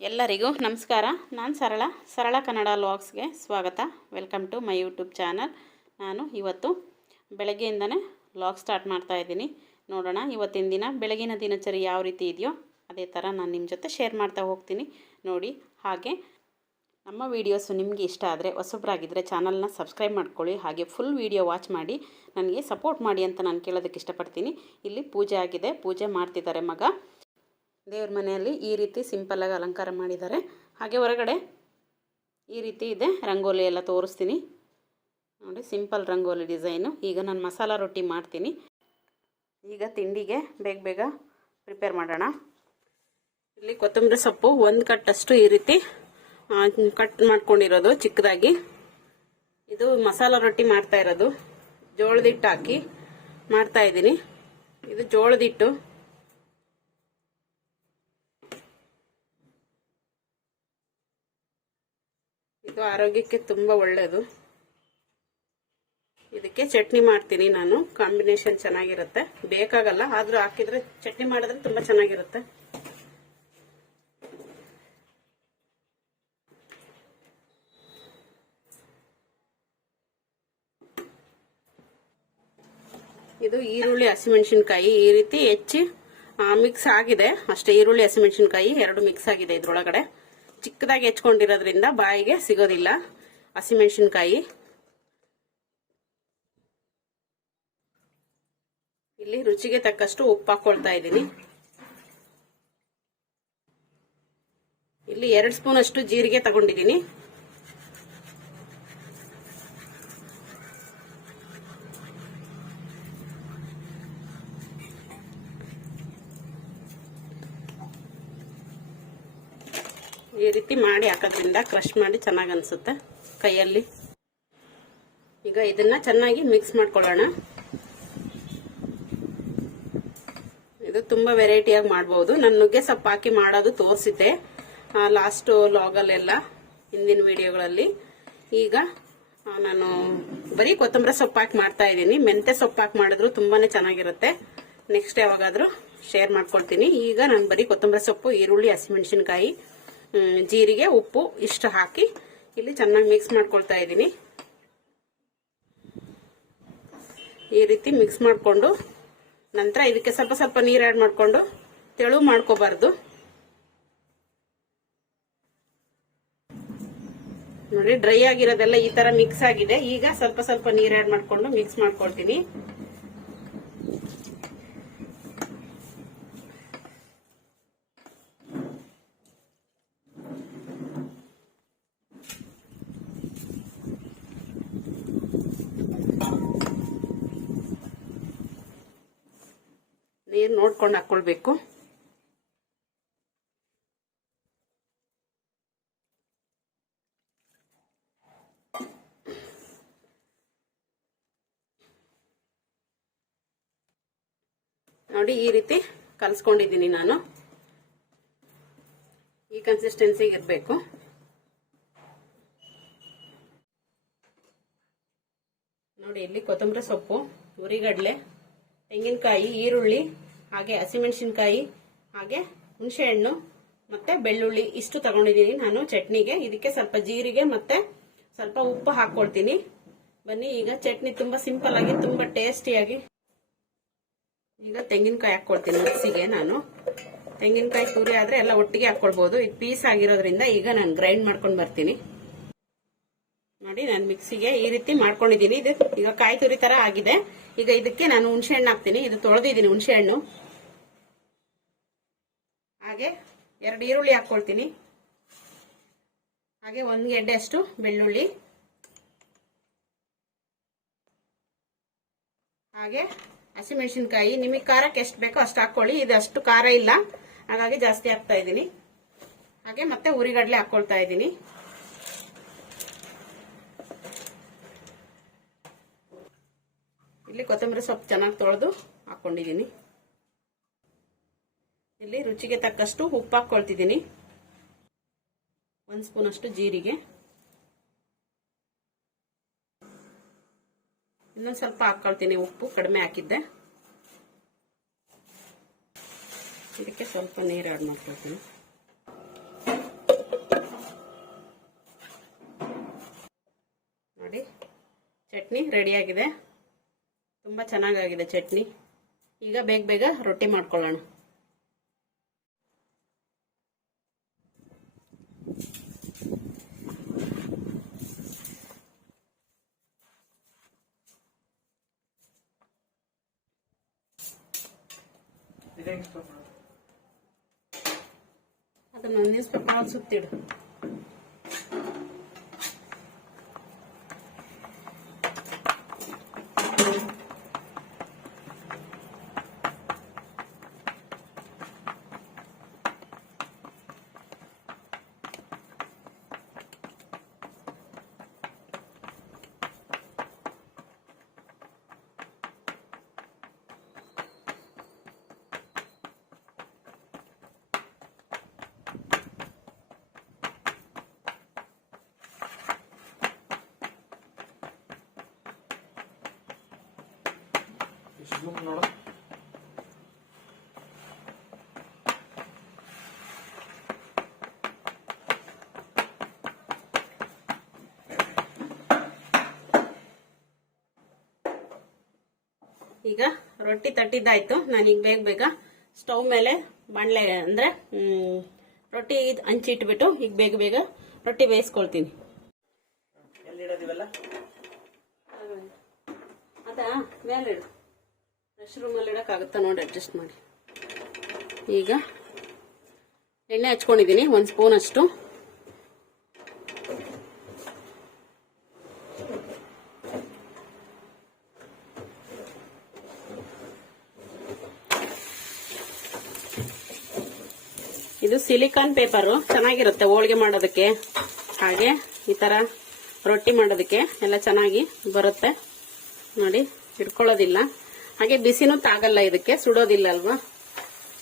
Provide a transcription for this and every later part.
ಎಲ್ಲರಿಗೂ ನಮಸ್ಕಾರ. ನಾನು ಸರಳ ಕನ್ನಡ ವ್ಲಾಗ್ಸ್ಗೆ ಸ್ವಾಗತ. Welcome to my YouTube channel. ನಾನು ಇವತ್ತು ಬೆಳಗ್ಗೆಯಿಂದನೇ ವ್ಲಾಗ್ ಸ್ಟಾರ್ಟ್ ಮಾಡ್ತಾ ಇದ್ದೀನಿ. ನೋಡೋಣ ಇವತ್ತಿನ ದಿನ ಬೆಳಗಿನ ದಿನಚರಿ ಯಾವ ರೀತಿ ಇದೆಯೋ ಅದೇ ಥರ ನಾನು ನಿಮ್ಮ ಜೊತೆ ಶೇರ್ ಮಾಡ್ತಾ ಹೋಗ್ತೀನಿ ನೋಡಿ. ಹಾಗೆ ನಮ್ಮ ವೀಡಿಯೋಸು ನಿಮಗೆ ಇಷ್ಟ ಆದರೆ ಹೊಸಬ್ರಾಗಿದ್ದರೆ ಚಾನಲ್ನ ಸಬ್ಸ್ಕ್ರೈಬ್ ಮಾಡ್ಕೊಳ್ಳಿ. ಹಾಗೆ ಫುಲ್ ವೀಡಿಯೋ ವಾಚ್ ಮಾಡಿ ನನಗೆ ಸಪೋರ್ಟ್ ಮಾಡಿ ಅಂತ ನಾನು ಕೇಳೋದಕ್ಕೆ ಇಷ್ಟಪಡ್ತೀನಿ. ಇಲ್ಲಿ ಪೂಜೆ ಆಗಿದೆ, ಪೂಜೆ ಮಾಡ್ತಿದ್ದಾರೆ ಮಗ. ದೇವ್ರ ಮನೆಯಲ್ಲಿ ಈ ರೀತಿ ಸಿಂಪಲ್ಲಾಗಿ ಅಲಂಕಾರ ಮಾಡಿದ್ದಾರೆ. ಹಾಗೆ ಹೊರಗಡೆ ಈ ರೀತಿ ಇದೆ, ರಂಗೋಲಿ ಎಲ್ಲ ತೋರಿಸ್ತೀನಿ ನೋಡಿ. Simple rangoli design. ಈಗ ನಾನು ಮಸಾಲ ರೊಟ್ಟಿ ಮಾಡ್ತೀನಿ. ಈಗ ತಿಂಡಿಗೆ ಬೇಗ ಬೇಗ ಪ್ರಿಪೇರ್ ಮಾಡೋಣ. ಇಲ್ಲಿ ಕೊತ್ತಂಬರಿ ಸೊಪ್ಪು ಒಂದು ಕಟ್ಟಷ್ಟು ಈ ರೀತಿ ಕಟ್ ಮಾಡ್ಕೊಂಡಿರೋದು ಚಿಕ್ಕದಾಗಿ. ಇದು ಮಸಾಲ ರೊಟ್ಟಿ ಮಾಡ್ತಾ ಇರೋದು. ಜೋಳದ ಹಿಟ್ಟು ಹಾಕಿ ಮಾಡ್ತಾ ಇದ್ದೀನಿ. ಇದು ಜೋಳದ ಹಿಟ್ಟು. ಇದು ಆರೋಗ್ಯಕ್ಕೆ ತುಂಬ ಒಳ್ಳೆಯದು. ಇದಕ್ಕೆ ಚಟ್ನಿ ಮಾಡ್ತೀನಿ ನಾನು. ಕಾಂಬಿನೇಷನ್ ಚೆನ್ನಾಗಿರುತ್ತೆ. ಬೇಕಾಗಲ್ಲ, ಆದರೂ ಹಾಕಿದ್ರೆ ಚಟ್ನಿ ಮಾಡಿದ್ರೆ ತುಂಬ ಚೆನ್ನಾಗಿರುತ್ತೆ. ಇದು ಈರುಳ್ಳಿ ಹಸಿಮೆಣಸಿನ್ಕಾಯಿ ಈ ರೀತಿ ಹೆಚ್ಚಿ ಮಿಕ್ಸ್ ಆಗಿದೆ ಅಷ್ಟೇ. ಈರುಳ್ಳಿ ಹಸಿಮೆಣಸಿನ್ಕಾಯಿ ಎರಡು ಮಿಕ್ಸ್ ಆಗಿದೆ ಇದ್ರೊಳಗಡೆ. ಚಿಕ್ಕದಾಗಿ ಹೆಚ್ಕೊಂಡಿರೋದ್ರಿಂದ ಬಾಯಿಗೆ ಸಿಗೋದಿಲ್ಲ ಹಸಿಮೆಣಸಿನ್ಕಾಯಿ. ಇಲ್ಲಿ ರುಚಿಗೆ ತಕ್ಕಷ್ಟು ಉಪ್ಪು ಹಾಕೊಳ್ತಾ ಇದ್ದೀನಿ. ಇಲ್ಲಿ 2 ಸ್ಪೂನ್ ಅಷ್ಟು ಜೀರಿಗೆ ತಗೊಂಡಿದ್ದೀನಿ. ಈ ರೀತಿ ಮಾಡಿ ಹಾಕೋದ್ರಿಂದ ಕ್ರಶ್ ಮಾಡಿ ಚೆನ್ನಾಗಿ ಅನ್ಸುತ್ತೆ ಕೈಯಲ್ಲಿ. ಈಗ ಇದನ್ನ ಚೆನ್ನಾಗಿ ಮಿಕ್ಸ್ ಮಾಡ್ಕೊಳ್ಳೋಣ. ಇದು ತುಂಬಾ ವೆರೈಟಿಯಾಗಿ ಮಾಡಬಹುದು. ನಾನು ನುಗ್ಗೆ ಸೊಪ್ಪು ಹಾಕಿ ಮಾಡೋದು ತೋರಿಸಿದ್ದೆ ಲಾಸ್ಟ್ ಲಾಗಲ್ಲೆಲ್ಲ, ಹಿಂದಿನ ವಿಡಿಯೋಗಳಲ್ಲಿ. ಈಗ ನಾನು ಬರೀ ಕೊತ್ತಂಬರಿ ಸೊಪ್ಪು ಹಾಕಿ ಮಾಡ್ತಾ ಇದ್ದೀನಿ. ಮೆಂತ್ಯ ಸೊಪ್ಪು ಹಾಕಿ ಮಾಡಿದ್ರು ತುಂಬಾನೇ ಚೆನ್ನಾಗಿರುತ್ತೆ. ನೆಕ್ಸ್ಟ್ ಯಾವಾಗಾದ್ರೂ ಶೇರ್ ಮಾಡ್ಕೊಳ್ತೀನಿ. ಈಗ ನಾನು ಬರೀ ಕೊತ್ತಂಬರಿ ಸೊಪ್ಪು, ಈರುಳ್ಳಿ, ಹಸಿಮೆಣಸಿನ್ಕಾಯಿ, ಜೀರಿಗೆ, ಉಪ್ಪು ಇಷ್ಟು ಹಾಕಿ ಇಲ್ಲಿ ಚೆನ್ನಾಗಿ ಮಿಕ್ಸ್ ಮಾಡ್ಕೊಳ್ತಾ ಇದ್ದೀನಿ. ಈ ರೀತಿ ಮಿಕ್ಸ್ ಮಾಡಿಕೊಂಡು ನಂತರ ಇದಕ್ಕೆ ಸ್ವಲ್ಪ ಸ್ವಲ್ಪ ನೀರು ಆಡ್ ಮಾಡಿಕೊಂಡು ತೆಳು ಮಾಡ್ಕೋಬಾರ್ದು ನೋಡಿ. ಡ್ರೈ ಆಗಿರೋದೆಲ್ಲ ಈ ತರ ಮಿಕ್ಸ್ ಆಗಿದೆ. ಈಗ ಸ್ವಲ್ಪ ಸ್ವಲ್ಪ ನೀರು ಆಡ್ ಮಾಡಿಕೊಂಡು ಮಿಕ್ಸ್ ಮಾಡ್ಕೊಳ್ತೀನಿ. ನೀರು ನೋಡ್ಕೊಂಡು ಹಾಕೊಳ್ಬೇಕು. ನೋಡಿ ಈ ರೀತಿ ಕಲಸ್ಕೊಂಡಿದ್ದೀನಿ ನಾನು. ಈ ಕನ್ಸಿಸ್ಟೆನ್ಸಿಗೆ ಇರಬೇಕು. ನೋಡಿ ಇಲ್ಲಿ ಕೊತ್ತಂಬರಿ ಸೊಪ್ಪು, ಉರಿಗಡ್ಲೆ, ತೆಂಗಿನಕಾಯಿ, ಈರುಳ್ಳಿ, ಹಾಗೆ ಹಸಿಮೆಣಸಿನ್ಕಾಯಿ, ಹಾಗೆ ಹುಣಸೆ ಹಣ್ಣು ಮತ್ತೆ ಬೆಳ್ಳುಳ್ಳಿ ಇಷ್ಟು ತಗೊಂಡಿದ್ದೀನಿ ನಾನು ಚಟ್ನಿಗೆ. ಇದಕ್ಕೆ ಸ್ವಲ್ಪ ಜೀರಿಗೆ ಮತ್ತೆ ಸ್ವಲ್ಪ ಉಪ್ಪು ಹಾಕೊಳ್ತೀನಿ. ಬನ್ನಿ ಈಗ ಚಟ್ನಿ ತುಂಬಾ ಸಿಂಪಲ್ ಆಗಿ ತುಂಬಾ ಟೇಸ್ಟಿಯಾಗಿ. ಈಗ ತೆಂಗಿನಕಾಯಿ ಹಾಕೊಳ್ತೀನಿ ಮಿಕ್ಸಿಗೆ. ನಾನು ತೆಂಗಿನಕಾಯಿ ತುರಿ ಆದ್ರೆ ಎಲ್ಲ ಒಟ್ಟಿಗೆ ಹಾಕೊಳ್ಬಹುದು. ಇದು ಪೀಸ್ ಆಗಿರೋದ್ರಿಂದ ಈಗ ನಾನು ಗ್ರೈಂಡ್ ಮಾಡ್ಕೊಂಡು ಬರ್ತೀನಿ. ನೋಡಿ ನಾನು ಮಿಕ್ಸಿಗೆ ಈ ರೀತಿ ಮಾಡ್ಕೊಂಡಿದ್ದೀನಿ. ಇದು ಈಗ ಕಾಯಿ ತುರಿ ತರ ಆಗಿದೆ. ಈಗ ಇದಕ್ಕೆ ನಾನು ಹುಣಸೆ ಹಣ್ಣು ಹಾಕ್ತೀನಿ. ಇದು ತೊಳೆದಿದ್ದೀನಿ ಹುಣಸೆ ಹಣ್ಣು. ಹಾಗೆ 2 ಈರುಳ್ಳಿ ಹಾಕೊಳ್ತೀನಿ. ಹಾಗೆ 1 ಗೆಡ್ಡೆ ಅಷ್ಟು ಬೆಳ್ಳುಳ್ಳಿ, ಹಾಗೆ ಹಸಿಮೆಣಸಿನ್ಕಾಯಿ. ನಿಮಗೆ ಖಾರಕ್ಕೆ ಎಷ್ಟು ಬೇಕೋ ಅಷ್ಟು ಹಾಕೊಳ್ಳಿ. ಇದು ಅಷ್ಟು ಖಾರ ಇಲ್ಲ, ಹಾಗಾಗಿ ಜಾಸ್ತಿ ಹಾಕ್ತಾ ಇದ್ದೀನಿ. ಹಾಗೆ ಮತ್ತೆ ಉರಿಗಡ್ಲೆ ಹಾಕೊಳ್ತಾ ಇದ್ದೀನಿ. ಇಲ್ಲಿ ಕೊತ್ತಂಬರಿ ಸೊಪ್ಪು ಚೆನ್ನಾಗಿ ತೊಳೆದು ಹಾಕೊಂಡಿದ್ದೀನಿ. ಇಲ್ಲಿ ರುಚಿಗೆ ತಕ್ಕಷ್ಟು ಉಪ್ಪು ಹಾಕೊಳ್ತಿದ್ದೀನಿ. 1 ಸ್ಪೂನ್ ಅಷ್ಟು ಜೀರಿಗೆ, ಇನ್ನೊಂದು ಸ್ವಲ್ಪ ಹಾಕ್ಕೊಳ್ತೀನಿ, ಉಪ್ಪು ಕಡಿಮೆ ಹಾಕಿದ್ದೆ. ಇದಕ್ಕೆ ಸ್ವಲ್ಪ ನೀರು ಆ್ಯಡ್ ಮಾಡ್ಕೊಳ್ತೀನಿ. ನೋಡಿ, ಚಟ್ನಿ ರೆಡಿಯಾಗಿದೆ. ತುಂಬ ಚೆನ್ನಾಗಾಗಿದೆ ಚಟ್ನಿ. ಈಗ ಬೇಗ ಬೇಗ ರೊಟ್ಟಿ ಮಾಡ್ಕೊಳ್ಳೋಣ. ಅದನ್ನು ನ್ಯೂಸ್ ಪೇಪರ್ ಸುತ್ತಿಡು. ಈಗ ರೊಟ್ಟಿ ತಟ್ಟಿದ್ದಾಯ್ತು. ನಾನೀಗ ಬೇಗ ಬೇಗ ಸ್ಟವ್ ಮೇಲೆ ಬಾಣಲೆ ಅಂದ್ರೆ ರೊಟ್ಟಿ ಹಂಚಿಟ್ಬಿಟ್ಟು ಈಗ ಬೇಗ ಬೇಗ ರೊಟ್ಟಿ ಬೇಯಿಸ್ಕೊಳ್ತೀನಿ. ಅದಾ ಮೇಲೆ ಇಡು, ಫ್ರೆಶ್ ರೂಮಲ್ಲಿ ಇಡೋಕ್ಕಾಗುತ್ತಾ ನೋಡಿ, ಅಡ್ಜಸ್ಟ್ ಮಾಡಿ. ಈಗ ಎಣ್ಣೆ ಹಚ್ಕೊಂಡಿದ್ದೀನಿ 1 ಸ್ಪೂನ್ ಅಷ್ಟು. ಇದು ಸಿಲಿಕಾನ್ ಪೇಪರು, ಚೆನ್ನಾಗಿರುತ್ತೆ ಹೋಳಿಗೆ ಮಾಡೋದಕ್ಕೆ, ಹಾಗೆ ಈ ತರ ರೊಟ್ಟಿ ಮಾಡೋದಕ್ಕೆ ಎಲ್ಲ ಚೆನ್ನಾಗಿ ಬರುತ್ತೆ. ನೋಡಿ, ಹಿಡ್ಕೊಳ್ಳೋದಿಲ್ಲ, ಹಾಗೆ ಬಿಸಿನೂ ತಾಗಲ್ಲ, ಇದಕ್ಕೆ ಸುಡೋದಿಲ್ಲ ಅಲ್ವಾ,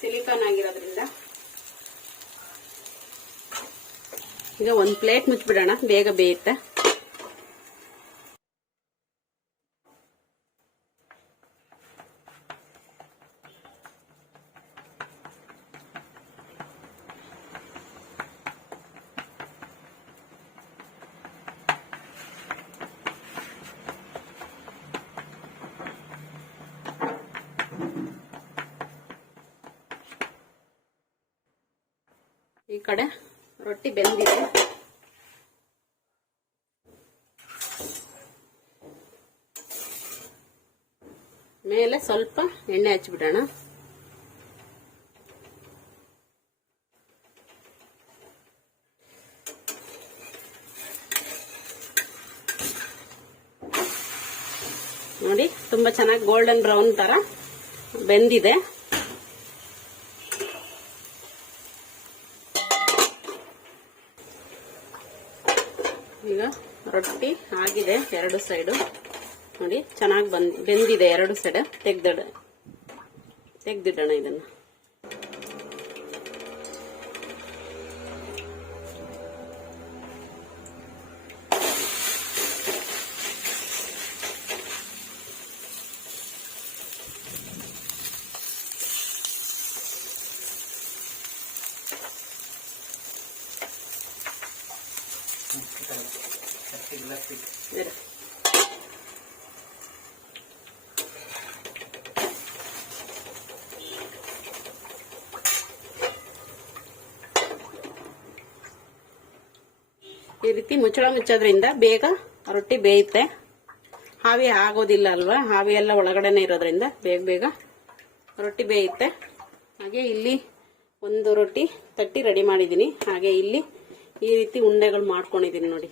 ಸಿಲಿಕಾನ್ ಆಗಿರೋದ್ರಿಂದ. ಈಗ 1 ಪ್ಲೇಟ್ ಮುಚ್ಚಿಬಿಡೋಣ, ಬೇಗ ಬೇಯುತ್ತೆ. ಈ ಕಡೆ ರೊಟ್ಟಿ ಬೆಂದಿದೆ. ಮೇಲೆ ಸ್ವಲ್ಪ ಎಣ್ಣೆ ಹಚ್ಚಿಬಿಡೋಣ. ನೋಡಿ, ತುಂಬಾ ಚೆನ್ನಾಗಿ ಗೋಲ್ಡನ್ ಬ್ರೌನ್ ತರ ಬೆಂದಿದೆ. ಈಗ ರೊಟ್ಟಿ ಆಗಿದೆ, 2 ಸೈಡು ನೋಡಿ ಚೆನ್ನಾಗಿ ಬೆಂದಿದೆ. 2 ಸೈಡ್ ತೆಗ್ದಿಡೋಣ ಇದನ್ನು. ಈ ರೀತಿ ಮುಚ್ಚಳ ಮುಚ್ಚೋದ್ರಿಂದ ಬೇಗ ರೊಟ್ಟಿ ಬೇಯುತ್ತೆ, ಹಾವಿ ಆಗೋದಿಲ್ಲ ಅಲ್ವಾ, ಹಾವಿ ಎಲ್ಲ ಒಳಗಡೆನೆ ಇರೋದ್ರಿಂದ ಬೇಗ ಬೇಗ ರೊಟ್ಟಿ ಬೇಯುತ್ತೆ. ಹಾಗೆ ಇಲ್ಲಿ 1 ರೊಟ್ಟಿ ತಟ್ಟಿ ರೆಡಿ ಮಾಡಿದ್ದೀನಿ. ಹಾಗೆ ಇಲ್ಲಿ ಈ ರೀತಿ ಉಂಡೆಗಳು ಮಾಡ್ಕೊಂಡಿದ್ದೀನಿ ನೋಡಿ.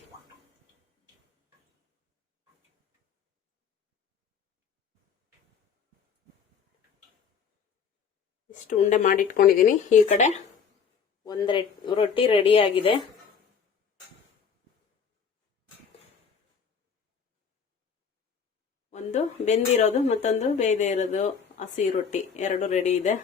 ಇಷ್ಟು ಉಂಡೆ ಮಾಡಿಟ್ಕೊಂಡಿದ್ದೀನಿ. ಈ ಕಡೆ 1 ರೊಟ್ಟಿ ರೆಡಿ ಆಗಿದೆ. ಒಂದು ಬೆಂದಿರೋದು, ಮತ್ತೊಂದು ಬೇಯದೇ ಇರೋದು ಹಸಿ ರೊಟ್ಟಿ, 2 ರೆಡಿ ಇದೆ.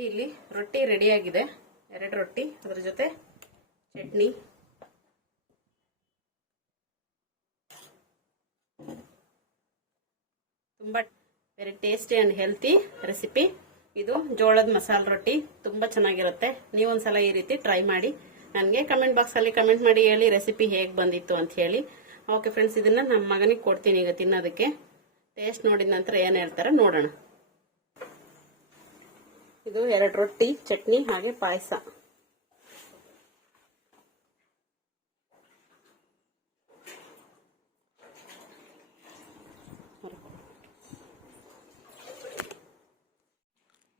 ನೋಡಿ ಇಲ್ಲಿ ರೊಟ್ಟಿ ರೆಡಿಯಾಗಿದೆ, 2 ರೊಟ್ಟಿ, ಅದರ ಜೊತೆ ಚಟ್ನಿ. ತುಂಬ very tasty and healthy recipe ಇದು. ಜೋಳದ ಮಸಾಲೆ ರೊಟ್ಟಿ ತುಂಬ ಚೆನ್ನಾಗಿರುತ್ತೆ. ನೀವೊಂದ್ಸಲ ಈ ರೀತಿ ಟ್ರೈ ಮಾಡಿ. ನನಗೆ ಕಮೆಂಟ್ ಬಾಕ್ಸಲ್ಲಿ ಕಮೆಂಟ್ ಮಾಡಿ ಹೇಳಿ ರೆಸಿಪಿ ಹೇಗೆ ಬಂದಿತ್ತು ಅಂತ ಹೇಳಿ. ಓಕೆ ಫ್ರೆಂಡ್ಸ್, ಇದನ್ನು ನಮ್ಮ ಮಗನಿಗೆ ಕೊಡ್ತೀನಿ ಈಗ ತಿನ್ನೋದಕ್ಕೆ. ಟೇಸ್ಟ್ ನೋಡಿದ ನಂತರ ಏನು ಹೇಳ್ತಾರೆ ನೋಡೋಣ. ಇದು 2 ರೊಟ್ಟಿ, ಚಟ್ನಿ ಹಾಗೆ ಪಾಯಸ.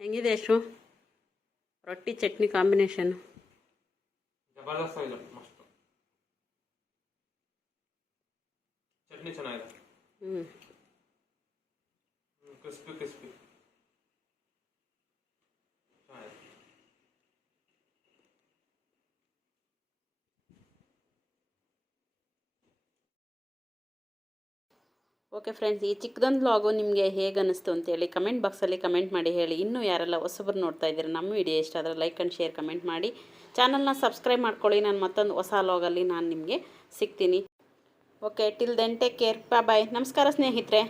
ಹೆಂಗಿದೆ ಯಶು ರೊಟ್ಟಿ ಚಟ್ನಿ ಕಾಂಬಿನೇಷನ್? ಜಬರ್ದಸ್ತ್ ಆಗಿದೆ, ಮಸ್ತ್. ಚಟ್ನಿ ಚೆನ್ನಾಗಿದೆ, ಕ್ರಿಸ್ಪಿ ಕ್ರಿಸ್ಪಿ ಚೆನ್ನಾಗಿದೆ. ಓಕೆ ಫ್ರೆಂಡ್ಸ್, ಈ ಚಿಕ್ಕದೊಂದು ವ್ಲಾಗು ನಿಮಗೆ ಹೇಗೆ ಅನ್ನಿಸ್ತು ಅಂತೇಳಿ ಕಮೆಂಟ್ ಬಾಕ್ಸಲ್ಲಿ ಕಮೆಂಟ್ ಮಾಡಿ ಹೇಳಿ. ಇನ್ನೂ ಯಾರೆಲ್ಲ ಹೊಸಬರು ನೋಡ್ತಾ ಇದ್ದೀರಾ, ನಮ್ಮ ವಿಡಿಯೋ ಇಷ್ಟ ಆದರೆ ಲೈಕ್ ಆ್ಯಂಡ್ ಶೇರ್ ಕಮೆಂಟ್ ಮಾಡಿ. ಚಾನಲ್ನ ಸಬ್ಸ್ಕ್ರೈಬ್ ಮಾಡ್ಕೊಳ್ಳಿ. ನಾನು ಮತ್ತೊಂದು ಹೊಸ ವ್ಲಾಗಲ್ಲಿ ನಾನು ನಿಮಗೆ ಸಿಗ್ತೀನಿ. Okay, till then take care, bye. ನಮಸ್ಕಾರ ಸ್ನೇಹಿತರೆ.